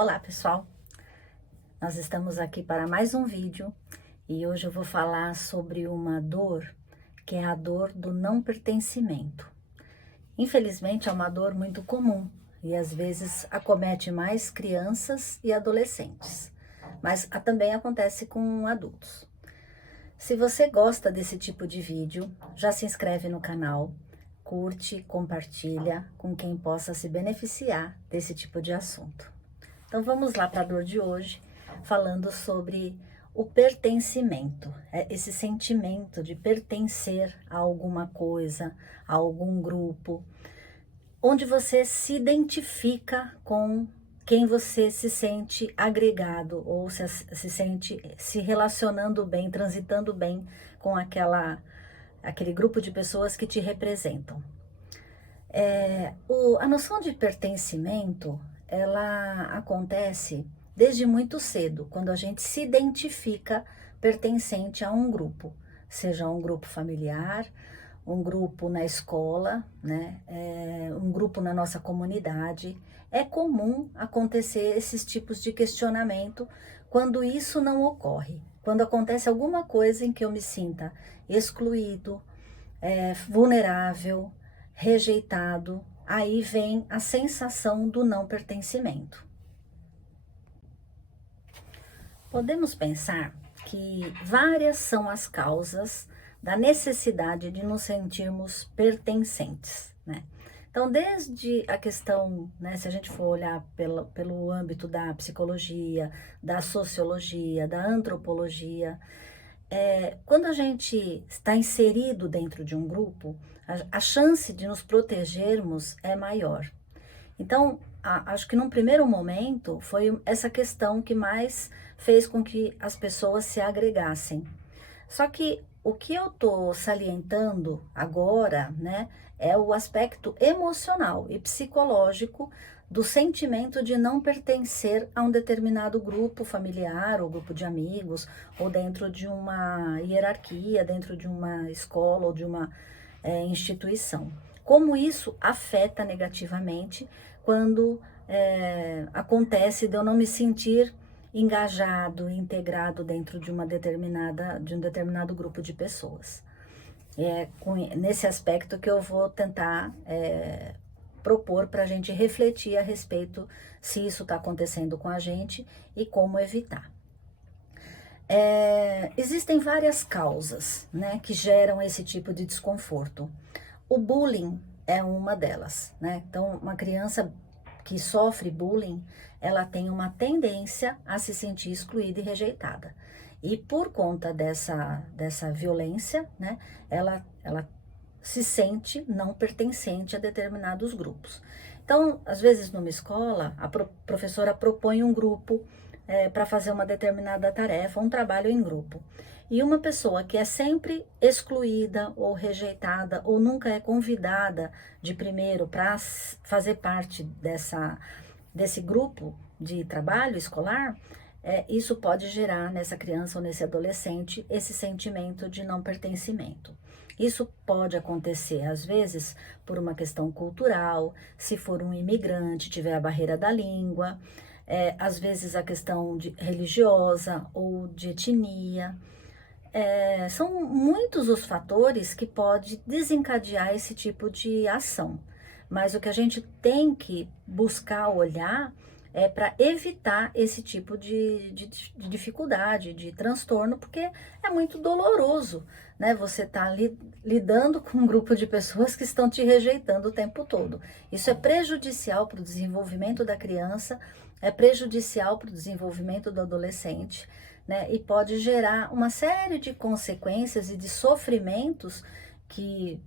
Olá pessoal, nós estamos aqui para mais um vídeo e hoje eu vou falar sobre uma dor que é a dor do não pertencimento. Infelizmente é uma dor muito comum e às vezes acomete mais crianças e adolescentes, mas também acontece com adultos. Se você gosta desse tipo de vídeo, já se inscreve no canal, curte, compartilha com quem possa se beneficiar desse tipo de assunto. Então vamos lá para a dor de hoje, falando sobre o pertencimento, esse sentimento de pertencer a alguma coisa, a algum grupo, onde você se identifica com quem você se sente agregado ou se sente se relacionando bem, transitando bem com aquele grupo de pessoas que te representam. A noção de pertencimento, ela acontece desde muito cedo, quando a gente se identifica pertencente a um grupo, seja um grupo familiar, um grupo na escola, né? Um grupo na nossa comunidade. É comum acontecer esses tipos de questionamento quando isso não ocorre, quando acontece alguma coisa em que eu me sinta excluído, vulnerável, rejeitado, aí vem a sensação do não pertencimento. Podemos pensar que várias são as causas da necessidade de nos sentirmos pertencentes, né? Então, desde a questão, né, se a gente for olhar pelo âmbito da psicologia, da sociologia, da antropologia, quando a gente está inserido dentro de um grupo, a chance de nos protegermos é maior. Então, acho que num primeiro momento foi essa questão que mais fez com que as pessoas se agregassem. Só que o que eu estou salientando agora, né, é o aspecto emocional e psicológico do sentimento de não pertencer a um determinado grupo familiar, ou grupo de amigos, ou dentro de uma hierarquia, dentro de uma escola ou de uma instituição. Como isso afeta negativamente quando acontece de eu não me sentir engajado, integrado dentro de um determinado grupo de pessoas. Nesse aspecto que eu vou tentar propor para a gente refletir a respeito se isso está acontecendo com a gente e como evitar. Existem várias causas, né, que geram esse tipo de desconforto. O bullying é uma delas, né? Então, uma criança que sofre bullying, ela tem uma tendência a se sentir excluída e rejeitada. E por conta dessa violência, né, ela se sente não pertencente a determinados grupos. Então, às vezes numa escola, a professora propõe um grupo para fazer uma determinada tarefa, um trabalho em grupo. E uma pessoa que é sempre excluída ou rejeitada ou nunca é convidada de primeiro para fazer parte desse grupo de trabalho escolar, isso pode gerar nessa criança ou nesse adolescente esse sentimento de não pertencimento. Isso pode acontecer, às vezes, por uma questão cultural, se for um imigrante, tiver a barreira da língua, às vezes a questão religiosa ou de etnia. São muitos os fatores que podem desencadear esse tipo de ação. Mas o que a gente tem que buscar olhar é para evitar esse tipo de dificuldade, de transtorno, porque é muito doloroso, né? Você está lidando com um grupo de pessoas que estão te rejeitando o tempo todo. Isso é prejudicial para o desenvolvimento da criança, é prejudicial para o desenvolvimento do adolescente, né? E pode gerar uma série de consequências e de sofrimentos que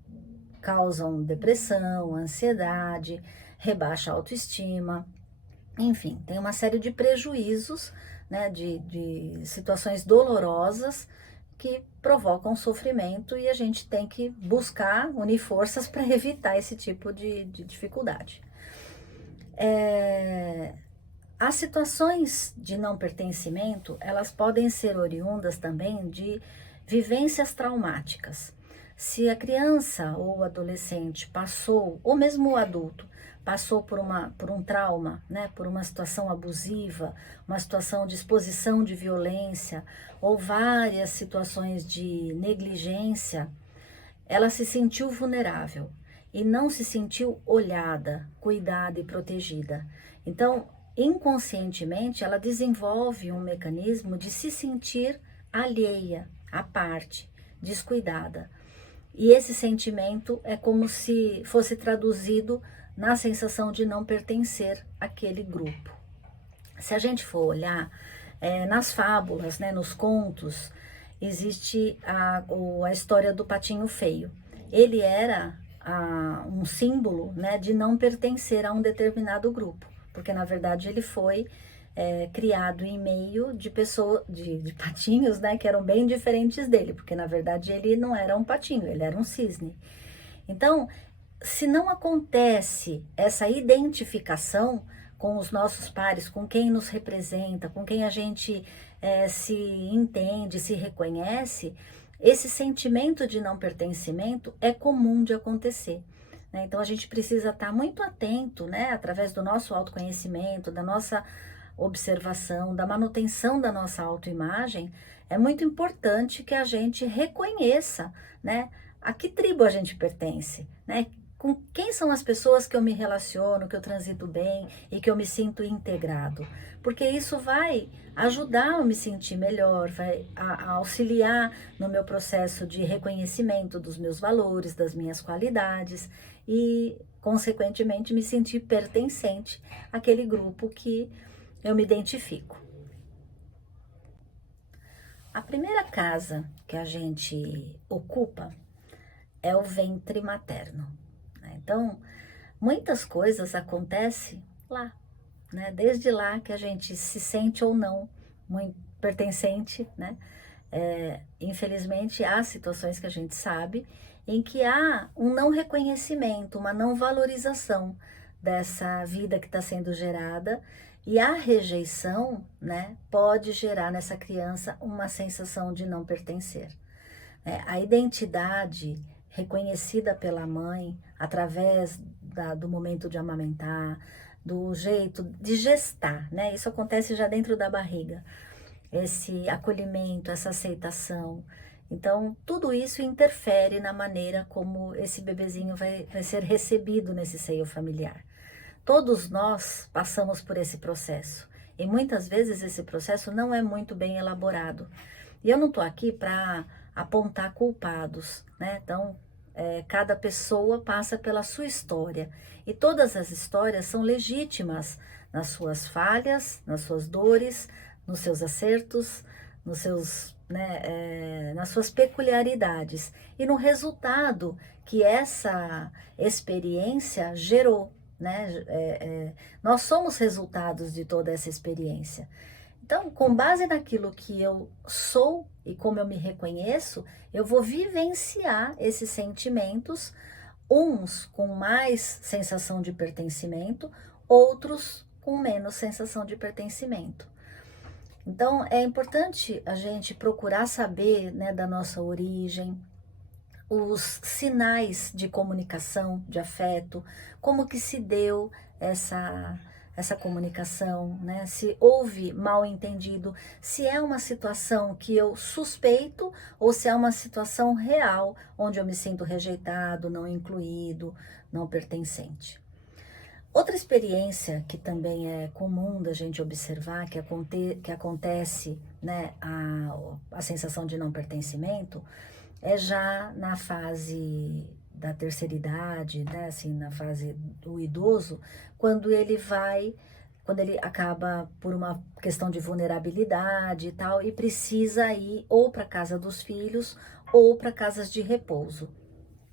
causam depressão, ansiedade, rebaixa a autoestima, enfim, tem uma série de prejuízos, né, de situações dolorosas que provocam sofrimento e a gente tem que buscar unir forças para evitar esse tipo de dificuldade. As situações de não pertencimento, elas podem ser oriundas também de vivências traumáticas, Se a criança ou o adolescente passou, ou mesmo o adulto, passou por um trauma, né, por uma situação abusiva, uma situação de exposição de violência, ou várias situações de negligência, ela se sentiu vulnerável e não se sentiu olhada, cuidada e protegida. Então, inconscientemente, ela desenvolve um mecanismo de se sentir alheia, à parte, descuidada. E esse sentimento é como se fosse traduzido na sensação de não pertencer àquele grupo. Se a gente for olhar nas fábulas, né, nos contos, existe a história do patinho feio. Ele era um símbolo, né, de não pertencer a um determinado grupo, porque na verdade ele foi criado em meio de pessoas, de patinhos, né, que eram bem diferentes dele, porque na verdade ele não era um patinho, ele era um cisne. Então, se não acontece essa identificação com os nossos pares, com quem nos representa, com quem a gente se entende, se reconhece, esse sentimento de não pertencimento é comum de acontecer, né? Então a gente precisa estar muito atento, né, através do nosso autoconhecimento, da nossa observação, da manutenção da nossa autoimagem. É muito importante que a gente reconheça, né, a que tribo a gente pertence, né? Com quem são as pessoas que eu me relaciono, que eu transito bem e que eu me sinto integrado. Porque isso vai ajudar a me sentir melhor, vai a auxiliar no meu processo de reconhecimento dos meus valores, das minhas qualidades e, consequentemente, me sentir pertencente àquele grupo que eu me identifico. A primeira casa que a gente ocupa é o ventre materno, né? Então, muitas coisas acontecem lá, né? Desde lá que a gente se sente ou não muito pertencente, né? Infelizmente, há situações que a gente sabe em que há um não reconhecimento, uma não valorização dessa vida que está sendo gerada, e a rejeição, né, pode gerar nessa criança uma sensação de não pertencer. A identidade reconhecida pela mãe através do momento de amamentar, do jeito de gestar, né? Isso acontece já dentro da barriga, esse acolhimento, essa aceitação. Então, tudo isso interfere na maneira como esse bebezinho vai ser recebido nesse seio familiar. Todos nós passamos por esse processo e muitas vezes esse processo não é muito bem elaborado. E eu não estou aqui para apontar culpados, né? Então, cada pessoa passa pela sua história e todas as histórias são legítimas nas suas falhas, nas suas dores, nos seus acertos, nos seus, né, nas suas peculiaridades e no resultado que essa experiência gerou, né? Nós somos resultados de toda essa experiência. Então, com base naquilo que eu sou e como eu me reconheço, eu vou vivenciar esses sentimentos, uns com mais sensação de pertencimento, outros com menos sensação de pertencimento. Então, é importante a gente procurar saber, né, da nossa origem, os sinais de comunicação, de afeto, como que se deu essa comunicação, né? Se houve mal entendido, se é uma situação que eu suspeito ou se é uma situação real, onde eu me sinto rejeitado, não incluído, não pertencente. Outra experiência que também é comum da gente observar, que acontece, né, a sensação de não pertencimento, é já na fase da terceira idade, né, assim, na fase do idoso, quando ele acaba por uma questão de vulnerabilidade e tal, e precisa ir ou para casa dos filhos ou para casas de repouso,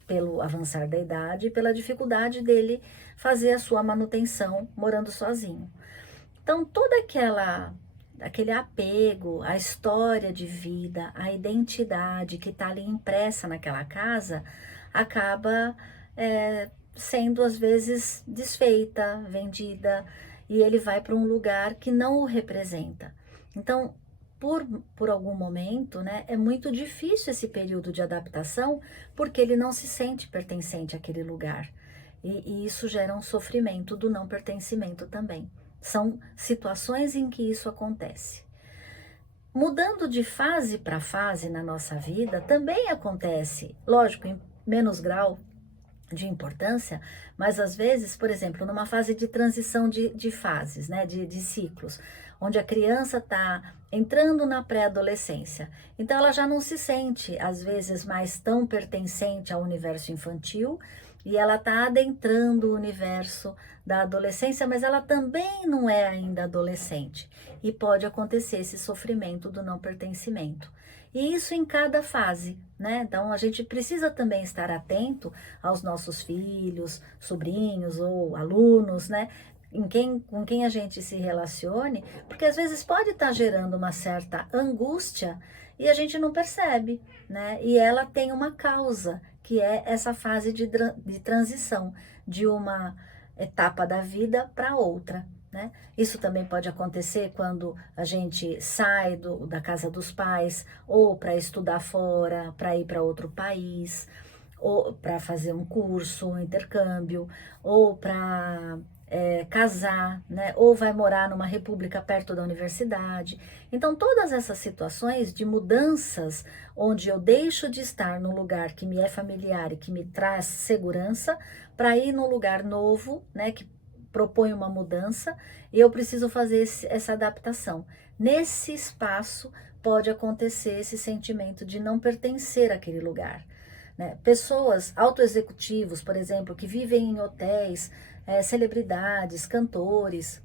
pelo avançar da idade e pela dificuldade dele fazer a sua manutenção morando sozinho. Então, aquele apego, a história de vida, a identidade que está ali impressa naquela casa, acaba sendo às vezes desfeita, vendida, e ele vai para um lugar que não o representa. Então, por algum momento, né, é muito difícil esse período de adaptação, porque ele não se sente pertencente àquele lugar. E isso gera um sofrimento do não pertencimento também. São situações em que isso acontece. Mudando de fase para fase na nossa vida, também acontece, lógico, em menos grau de importância, mas às vezes, por exemplo, numa fase de transição de fases, né, de ciclos, onde a criança está entrando na pré-adolescência, então ela já não se sente, às vezes, mais tão pertencente ao universo infantil, e ela está adentrando o universo da adolescência, mas ela também não é ainda adolescente, e pode acontecer esse sofrimento do não pertencimento. E isso em cada fase, né? Então a gente precisa também estar atento aos nossos filhos, sobrinhos ou alunos, né? Com quem a gente se relacione, porque às vezes pode estar gerando uma certa angústia e a gente não percebe, né? E ela tem uma causa, que é essa fase de transição de uma etapa da vida para outra, né? Isso também pode acontecer quando a gente sai da casa dos pais, ou para estudar fora, para ir para outro país, ou para fazer um curso, um intercâmbio, ou para casar, né? Ou vai morar numa república perto da universidade. Então, todas essas situações de mudanças, onde eu deixo de estar no lugar que me é familiar e que me traz segurança, para ir num lugar novo, né? Que propõe uma mudança, e eu preciso fazer essa adaptação. Nesse espaço pode acontecer esse sentimento de não pertencer àquele lugar, né? Pessoas, autoexecutivos, por exemplo, que vivem em hotéis, celebridades, cantores,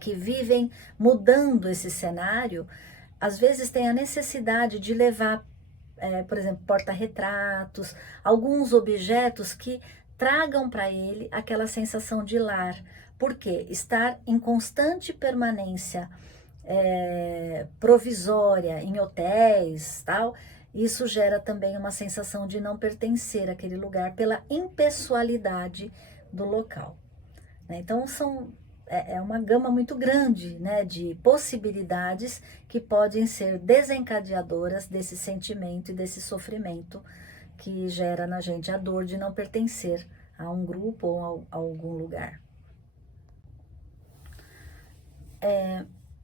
que vivem mudando esse cenário, às vezes têm a necessidade de levar, por exemplo, porta-retratos, alguns objetos que tragam para ele aquela sensação de lar, porque estar em constante permanência provisória em hotéis, tal, isso gera também uma sensação de não pertencer àquele lugar pela impessoalidade do local, né? Então é uma gama muito grande, né, de possibilidades que podem ser desencadeadoras desse sentimento e desse sofrimento que gera na gente a dor de não pertencer a um grupo ou a algum lugar.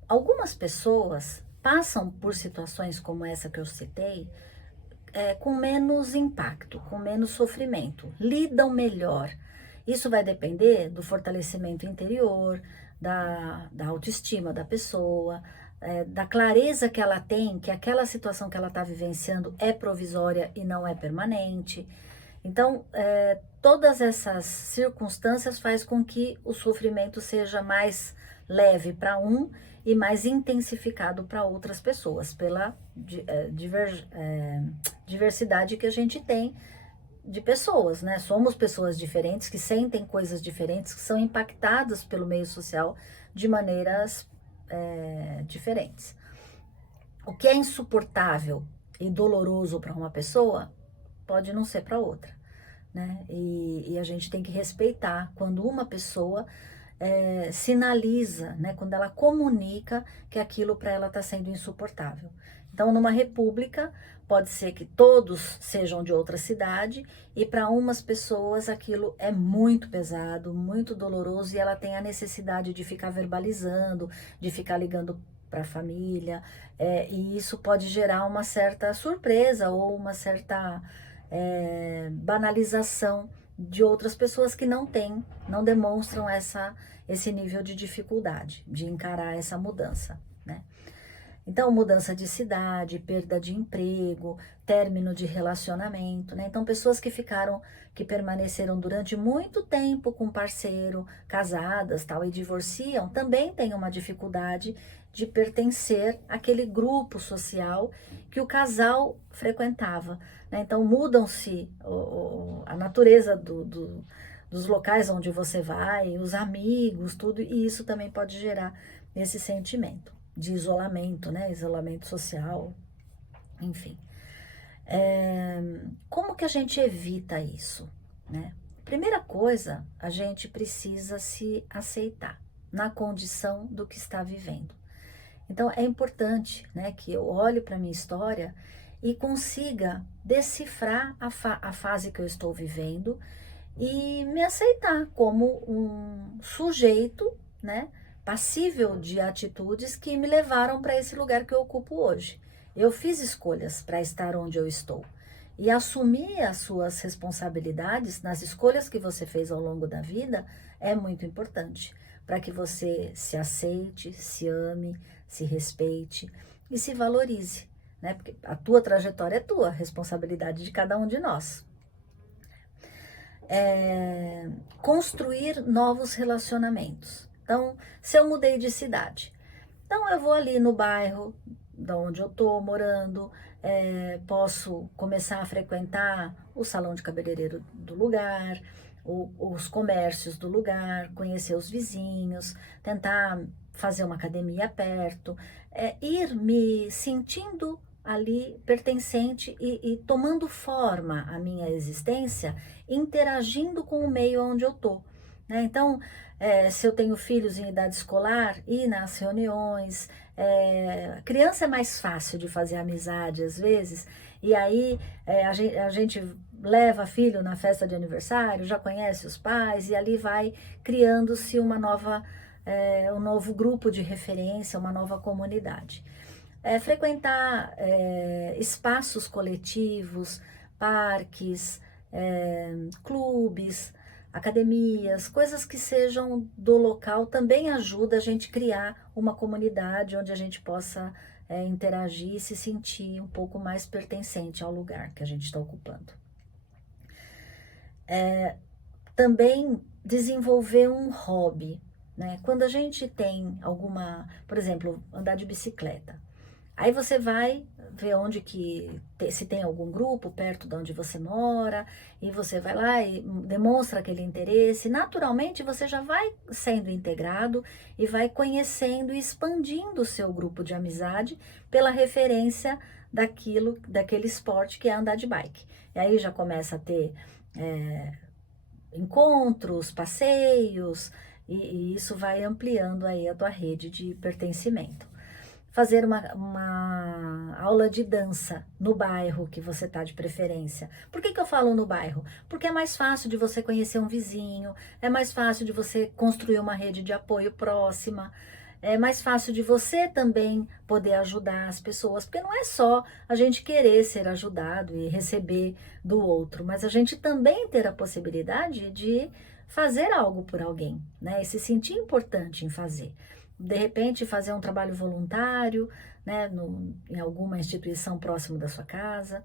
Algumas pessoas passam por situações como essa que eu citei, com menos impacto, com menos sofrimento, lidam melhor. Isso vai depender do fortalecimento interior, da autoestima da pessoa, da clareza que ela tem, que aquela situação que ela está vivenciando é provisória e não é permanente. Então, todas essas circunstâncias faz com que o sofrimento seja mais leve para um e mais intensificado para outras pessoas, pela diversidade que a gente tem de pessoas, né? Somos pessoas diferentes, que sentem coisas diferentes, que são impactadas pelo meio social de maneiras diferentes. O que é insuportável e doloroso para uma pessoa, pode não ser para outra, né? E a gente tem que respeitar quando uma pessoa sinaliza, né? Quando ela comunica que aquilo para ela está sendo insuportável. Então, numa república, pode ser que todos sejam de outra cidade e para umas pessoas aquilo é muito pesado, muito doloroso e ela tem a necessidade de ficar verbalizando, de ficar ligando para a família, e isso pode gerar uma certa surpresa ou uma certa banalização de outras pessoas que não têm, não demonstram esse nível de dificuldade de encarar essa mudança, né? Então, mudança de cidade, perda de emprego, término de relacionamento, né? Então, pessoas que permaneceram durante muito tempo com parceiro, casadas, tal, e divorciam, também têm uma dificuldade de pertencer àquele grupo social que o casal frequentava, né? Então, mudam-se a natureza dos locais onde você vai, os amigos, tudo, e isso também pode gerar esse sentimento de isolamento, né? Isolamento social, enfim. Como que a gente evita isso, né? Primeira coisa, a gente precisa se aceitar na condição do que está vivendo. Então é importante, né, que eu olhe para a minha história e consiga decifrar a fase que eu estou vivendo e me aceitar como um sujeito, né, passível de atitudes que me levaram para esse lugar que eu ocupo hoje. Eu fiz escolhas para estar onde eu estou. E assumir as suas responsabilidades nas escolhas que você fez ao longo da vida é muito importante para que você se aceite, se ame, se respeite e se valorize, né? Porque a tua trajetória é tua, responsabilidade de cada um de nós. Construir novos relacionamentos. Então, se eu mudei de cidade, então eu vou ali no bairro da onde eu tô morando, posso começar a frequentar o salão de cabeleireiro do lugar, os comércios do lugar, conhecer os vizinhos, tentar fazer uma academia perto, ir me sentindo ali pertencente e tomando forma a minha existência, interagindo com o meio onde eu tô, né? Então, se eu tenho filhos em idade escolar, ir nas reuniões, criança é mais fácil de fazer amizade às vezes, e aí a gente leva filho na festa de aniversário, já conhece os pais, e ali vai criando-se um novo grupo de referência, uma nova comunidade. Frequentar espaços coletivos, parques, clubes, academias, coisas que sejam do local, também ajuda a gente criar uma comunidade onde a gente possa interagir e se sentir um pouco mais pertencente ao lugar que a gente está ocupando. Também desenvolver um hobby, né? Quando a gente tem por exemplo, andar de bicicleta. Aí você vai ver onde se tem algum grupo perto de onde você mora, e você vai lá e demonstra aquele interesse. Naturalmente, você já vai sendo integrado e vai conhecendo e expandindo o seu grupo de amizade pela referência daquele esporte que é andar de bike. E aí já começa a ter encontros, passeios, e isso vai ampliando aí a tua rede de pertencimento. Fazer uma aula de dança no bairro que você está de preferência. Por que eu falo no bairro? Porque é mais fácil de você conhecer um vizinho, é mais fácil de você construir uma rede de apoio próxima, é mais fácil de você também poder ajudar as pessoas, porque não é só a gente querer ser ajudado e receber do outro, mas a gente também ter a possibilidade de fazer algo por alguém, né? E se sentir importante em fazer. De repente, fazer um trabalho voluntário, né, em alguma instituição próximo da sua casa.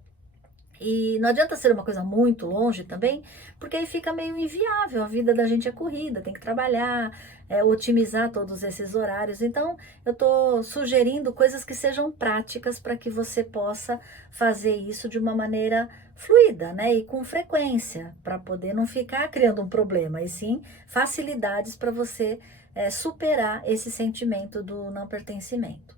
E não adianta ser uma coisa muito longe também, porque aí fica meio inviável, a vida da gente é corrida, tem que trabalhar, otimizar todos esses horários. Então, eu estou sugerindo coisas que sejam práticas para que você possa fazer isso de uma maneira fluida, né? E com frequência, para poder não ficar criando um problema, e sim facilidades para você superar esse sentimento do não pertencimento.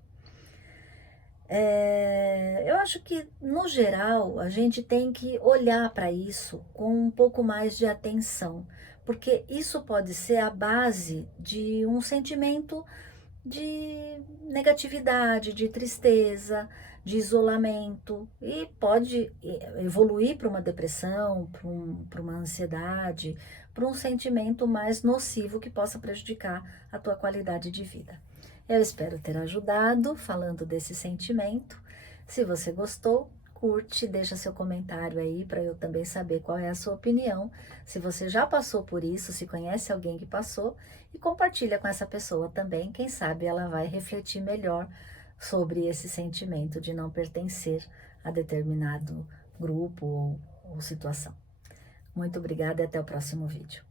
Eu acho que, no geral, a gente tem que olhar para isso com um pouco mais de atenção, porque isso pode ser a base de um sentimento de negatividade, de tristeza, de isolamento, e pode evoluir para uma depressão, para uma ansiedade, para um sentimento mais nocivo que possa prejudicar a tua qualidade de vida. Eu espero ter ajudado falando desse sentimento. Se você gostou, curte, deixa seu comentário aí para eu também saber qual é a sua opinião. Se você já passou por isso, se conhece alguém que passou, e compartilha com essa pessoa também. Quem sabe ela vai refletir melhor sobre esse sentimento de não pertencer a determinado grupo ou situação. Muito obrigada e até o próximo vídeo.